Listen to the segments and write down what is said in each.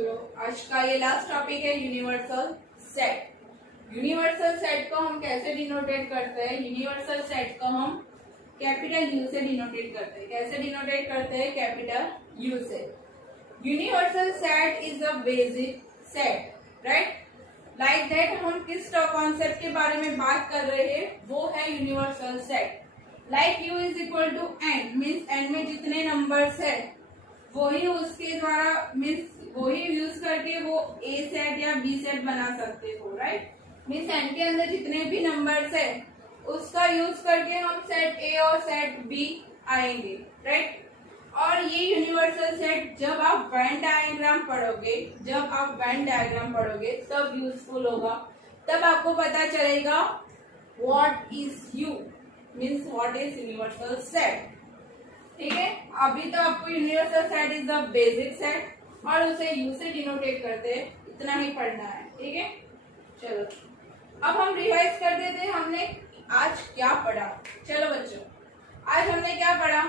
चलो आज का ये लास्ट टॉपिक है यूनिवर्सल सेट। यूनिवर्सल सेट को हम कैसे डिनोटेट करते हैं? यूनिवर्सल सेट को हम कैपिटल यू से डिनोटेट करते हैं। कैसे डिनोटेट करते हैं? कैपिटल यू से। Universal set is a basic set, right? Like that हम किस कॉन्सेप्ट के बारे में बात कर रहे हैं वो है universal set. Like U is equal to N, means N में जितने नंबर्स है वही उसके द्वारा मीन्स वही यूज करके वो ए सेट या बी सेट बना सकते हो, राइट? मीन्स एन के अंदर जितने भी नंबर्स है उसका यूज करके हम सेट ए और सेट बी आएंगे, राइट? और ये यूनिवर्सल सेट जब आप वेन डायग्राम पढ़ोगे तब यूजफुल होगा। तब आपको पता चलेगा what is you, means what is universal set. ठीक है, अभी तो आपको universal set is the basic set और उसे यू से डिनोटेट करते हैं, इतना ही पढ़ना है। ठीक है, चलो अब हम रिवाइज कर देते हैं हमने आज क्या पढ़ा। चलो बच्चों, आज हमने क्या पढ़ा?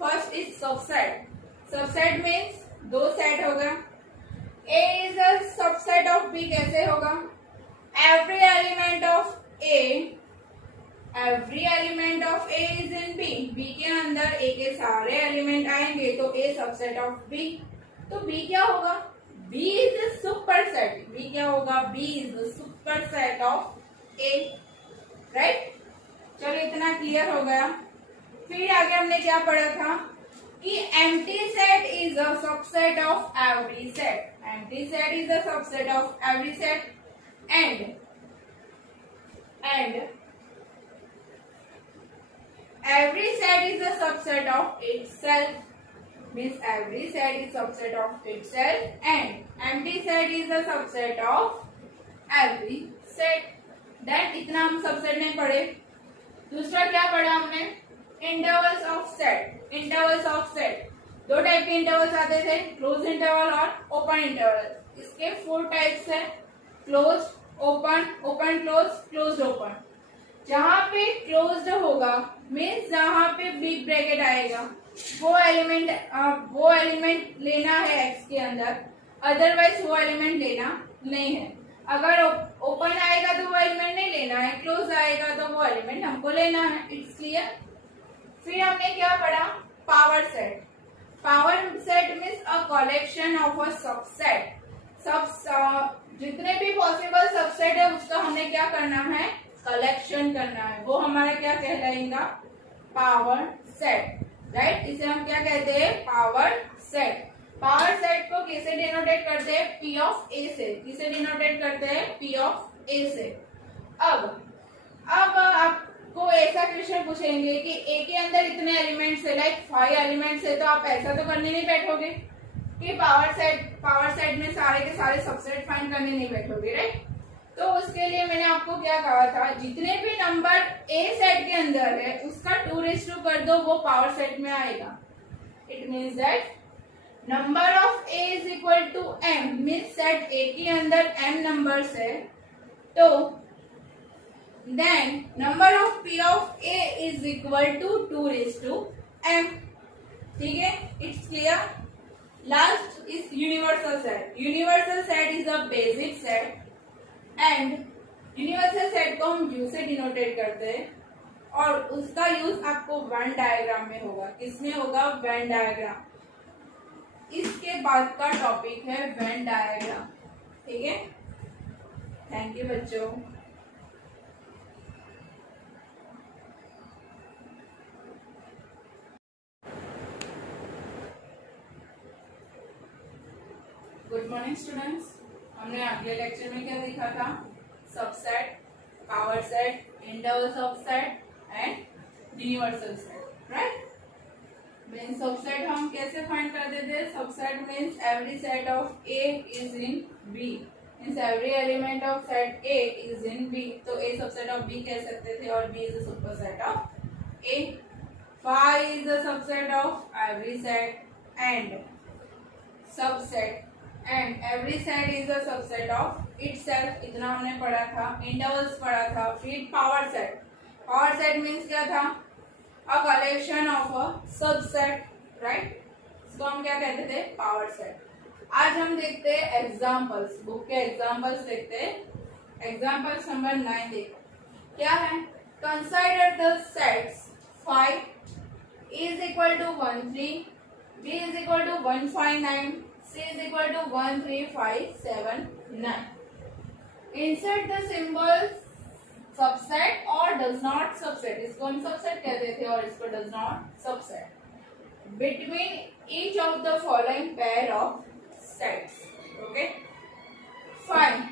First is subset. Subset means दो सेट होगा। A is a subset of B. कैसे होगा? Every element of A is in B. B के अंदर ए के सारे एलिमेंट आएंगे तो ए सबसेट ऑफ बी। तो बी क्या होगा? B is the superset. B क्या होगा? B is the superset of A, right? चलो इतना क्लियर हो गया। फिर आगे हमने क्या पढ़ा था कि empty set is a subset of every set. Empty set is a subset of every set and every set is a subset of itself, means every set is subset of itself and empty set is a subset of every set. Then इतना हम subset नहीं पढ़े। दूसरा क्या पढ़ा हमने? Intervals of set. Intervals of set दो type के इंटरवल्स आते थे, क्लोज इंटरवल और ओपन इंटरवल। इसके 4 टाइप्स है, close, open, open close, close open. जहां पे क्लोज्ड होगा मीन्स जहां पे बिग ब्रैकेट आएगा वो एलिमेंट लेना है एक्स के अंदर, अदरवाइज वो एलिमेंट लेना नहीं है। अगर ओपन आएगा तो वो एलिमेंट नहीं लेना है, क्लोज आएगा तो वो एलिमेंट हमको लेना है। It's clear. फिर हमने क्या पढ़ा? Power set. Power set means a collection of a subset. जितने भी पॉसिबल सबसेट है उसका हमने क्या करना है? कलेक्शन करना है। वो हमारा क्या कहलाएगा? Power set, right? इसे हम क्या कहते हैं? Power set. पावर सेट को किसे डिनोटेट करते हैं? पी ऑफ ए से। किसे डिनोटेट करते हैं? पी ऑफ ए से। अब आपको ऐसा क्वेश्चन पूछेंगे कि ए के अंदर इतने एलिमेंट्स है, लाइक 5 एलिमेंट्स है, तो आप ऐसा तो करने नहीं बैठोगे कि पावर सेट में सारे के सारे सबसेट फाइंड करने नहीं बैठोगे, राइट? तो उसके लिए मैंने आपको क्या कहा था, जितने भी नंबर ए सेट के अंदर है उसका 2 कर दो, वो पावर सेट में आएगा। It means that number of A is equal to M, means set A के अंदर एम नंबर्स है तो then number of P of A is equal to 2 m। ठीक है, it's clear. Last is universal set. Universal set is a basic set and universal set को हम you से denotate करते हैं और उसका यूज आपको वेन डायग्राम में होगा। किसमें होगा? Venn diagram. इसके बाद का टॉपिक है वेन डायग्राम। ठीक है, थैंक यू बच्चों। Good morning students. हमने अगले लेक्चर में क्या देखा था? Subset, power set, intervals of set and universal set, right? Means subset हम कैसे फाइंड कर देते हैं? Subset means every set of A is in B, means every element of set A is in B. तो A subset of B कह सकते थे और B is a superset of A. 5 is a subset of every set and subset and every set is a subset of itself. इतना हमने पढ़ा था। Intervals पढ़ा था। फिर power set. Power set means क्या था? A collection of a subset, right? इसको हम क्या कहते थे? Power set. आज हम देखते हैं एग्जाम्पल्स, बुक के एग्जाम्पल्स देखते हैं। एग्जाम्पल्स नंबर 9 देखो क्या है। Consider the sets 5 is equal to 1 3, b is equal to 1 5 9, c is equal to 1 3 5 7 9। Insert the symbol subset और डज नॉट सबसेट, इसको हम सबसेट कहते थे और इसको does not subset between each of the following pair of sets. Okay, five,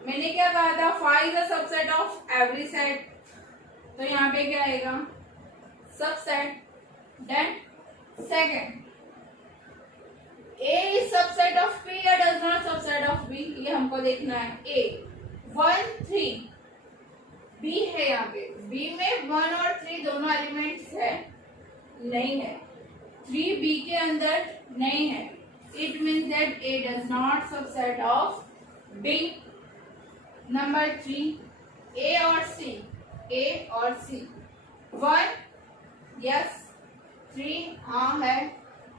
मैंने क्या कहा था, five is a subset of every set, तो यहाँ पे क्या आएगा, subset. Then second, A is subset of P या does not subset of B, ये हमको देखना है। A 1 3, B है यहाँ पे, B में 1 और 3 दोनों एलिमेंट्स है, नहीं है। 3 B के अंदर नहीं है, it means that A does not subset of B। Number 3, A और C, A और C 1 यस, 3 हाँ है,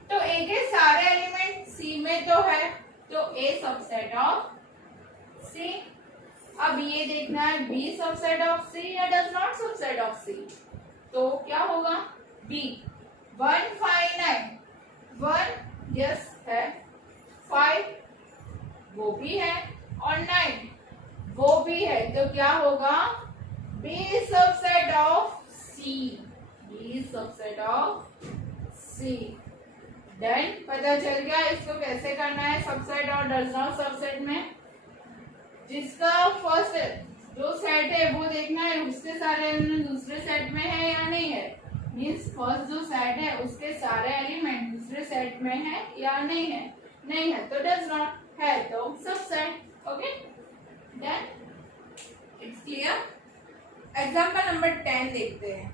तो A के सारे एलिमेंट C में तो है, तो A सबसेट ऑफ C। अब ये देखना है B सबसेट ऑफ C या does not subset of C, तो क्या होगा, B 1 5 9, 1 यस है, 5 वो भी है और 9 वो भी है, तो क्या होगा, B subset of C, B subset of C। Done, पता चल गया इसको कैसे करना है सबसेट और डज नॉट सबसेट में। जिसका फर्स्ट जो सेट है वो देखना है उसके सारे एलिमेंट दूसरे सेट में है या नहीं है, मीन्स फर्स्ट जो सेट है उसके सारे एलिमेंट दूसरे सेट में है या नहीं है, नहीं है तो डज नॉट, है तो subset. Okay, done, it's clear. Example number 10 देखते हैं।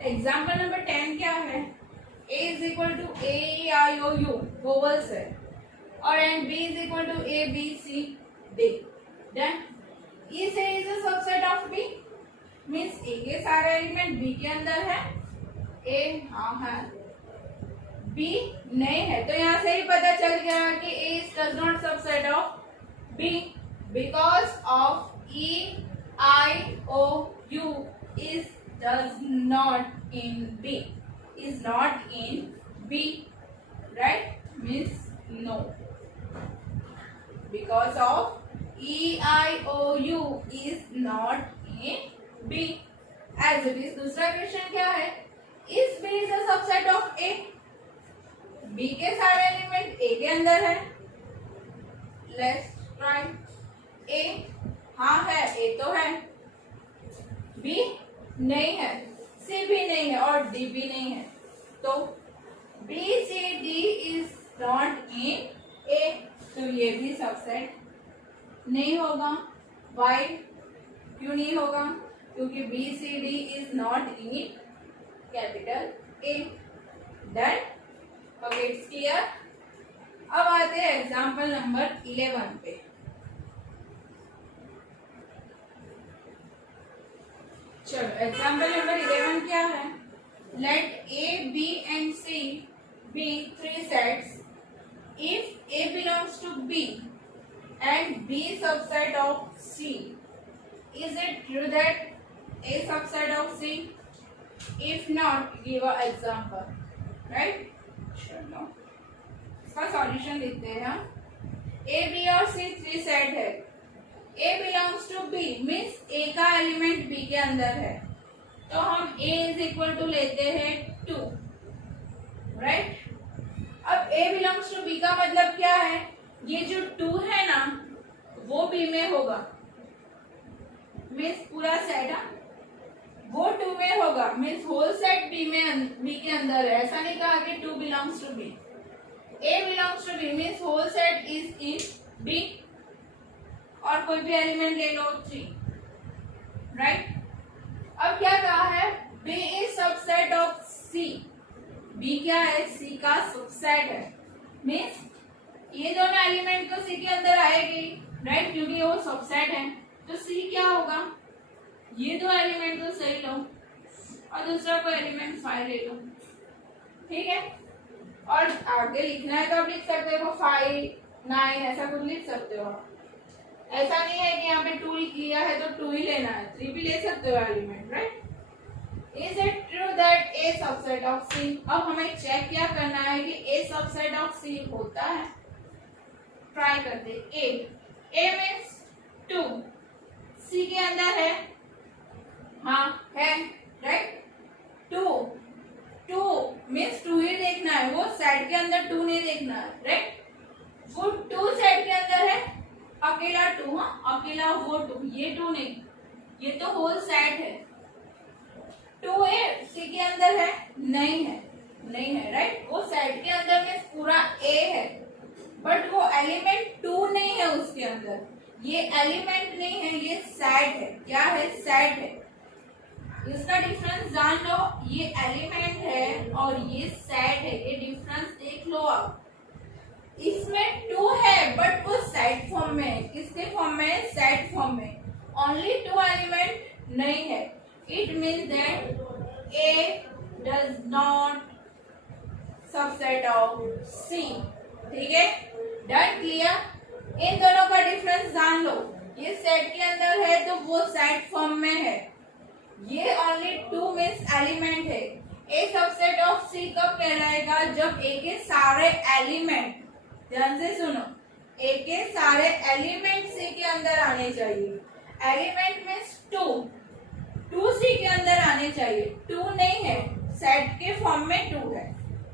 एग्जाम्पल नंबर 10 क्या है, a is equal to A I O U vowels है, और and b is equal to A B C D. Done, is A is a subset of b, means a के सारे element b के अंदर है, a हाँ है, b नहीं है, तो यहाँ से ही पता चल गया कि a is does not subset of b because of e I O U is does not in B, is not in B, right, means no, because of E I O U is not in B as it is। दूसरा question क्या है, is B is a subset of A, B के सारे element A के अंदर है, let's try। A हाँ है, A तो है, B नहीं है, C भी नहीं है और D भी नहीं है, तो B C D is not in A, तो ये भी सबसेट नहीं होगा। Why? क्यों नहीं होगा, क्योंकि B C D is not in capital A। Done, okay, it's clear. अब आते हैं एग्जाम्पल नंबर 11 पे। चलो, एग्जाम्पल नंबर 11 क्या है, late A B and C be three sets if A belongs to B and B subset of C, is it true that A subset of C? If not, give a example, right? चलो, इसका solution देखते हैं हम। A B और C three set है, A belongs to B means A का element B के अंदर है, तो हम A इज इक्वल टू लेते हैं 2, राइट। अब A belongs to B का मतलब क्या है, ये जो 2 है ना वो B में होगा, मीन्स पूरा सेट वो 2 में होगा, मीन्स होल सेट B के अंदर है। ऐसा नहीं कहा कि 2 belongs to B, A belongs to B means whole set is in B, और कोई भी एलिमेंट ले लो 3, राइट। अब क्या कहा है, B is subset of C, B क्या है, C का सबसेट है, मीन्स ये दोनों एलिमेंट तो C के अंदर आएगी, राइट, क्योंकि वो सबसेट है, तो C क्या होगा, ये दो एलिमेंट तो सही लो, और दूसरा कोई एलिमेंट 5 ले लो, ठीक है। और आगे लिखना है तो आप लिख सकते हो 5, 9 ऐसा कुछ लिख सकते हो। ऐसा नहीं है कि यहाँ पे 2 लिया है तो 2 ही लेना है, 3 भी ले सकते हो element, right. Is it true that A subset of C? अब हमें चेक क्या करना है कि A subset of C होता है। ट्राई करते A means 2, C के अंदर है, हाँ है, राइट। 2 मीन्स 2 ही देखना है, वो सेट के अंदर 2 नहीं देखना है, राइट। वो 2 सेट के अंदर है, अकेला 2, हाँ अकेला वो 2, ये 2 नहीं, ये तो होल सेट है। 2 ए सी के अंदर है, नहीं है, राइट। वो सेट के अंदर में पूरा ए है, बट वो एलिमेंट 2 नहीं है उसके अंदर। ये एलिमेंट नहीं है, ये सेट है। क्या है? सेट है। इसका डिफरेंस जान लो, ये एलिमेंट है और ये सेट है, ये डिफरेंस देख लो आप। इसमें 2 है बट वो सेट फॉर्म में है। किसके फॉर्म में है? सेट फॉर्म में। ओनली 2 एलिमेंट नहीं है। It means that A does not subset of C, ठीक है। Done, clear. इन दोनों का डिफरेंस जान लो, ये सेट के अंदर है तो वो सेट फॉर्म में है, ये ओनली 2 मीन्स एलिमेंट है। A सबसेट ऑफ C कब कहलाएगा? जब A के सारे एलिमेंट, ध्यान से सुनो, A के सारे एलिमेंट C के अंदर आने चाहिए। एलिमेंट मीन्स 2 सी के अंदर आने चाहिए। 2 नहीं है, सेट के फॉर्म में 2 है,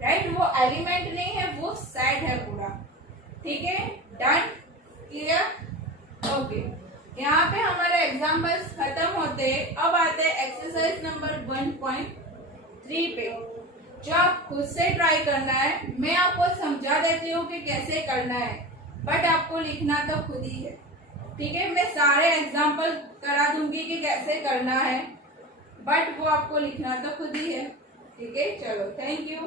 राइट। वो एलिमेंट नहीं है, वो सेट है पूरा, ठीक है। Done, clear, okay. यहाँ पे हमारे एग्जाम्पल्स खत्म होते हैं। अब आते हैं एक्सरसाइज नंबर 1.3 पे, जो आप खुद से ट्राई करना है। मैं आपको समझा देती हूँ कि कैसे करना है, बट आपको लिखना तो खुद ही है, ठीक है। मैं सारे एग्जाम्पल करा दूंगी कि कैसे करना है, बट वो आपको लिखना तो खुद ही है, ठीक है। चलो, थैंक यू।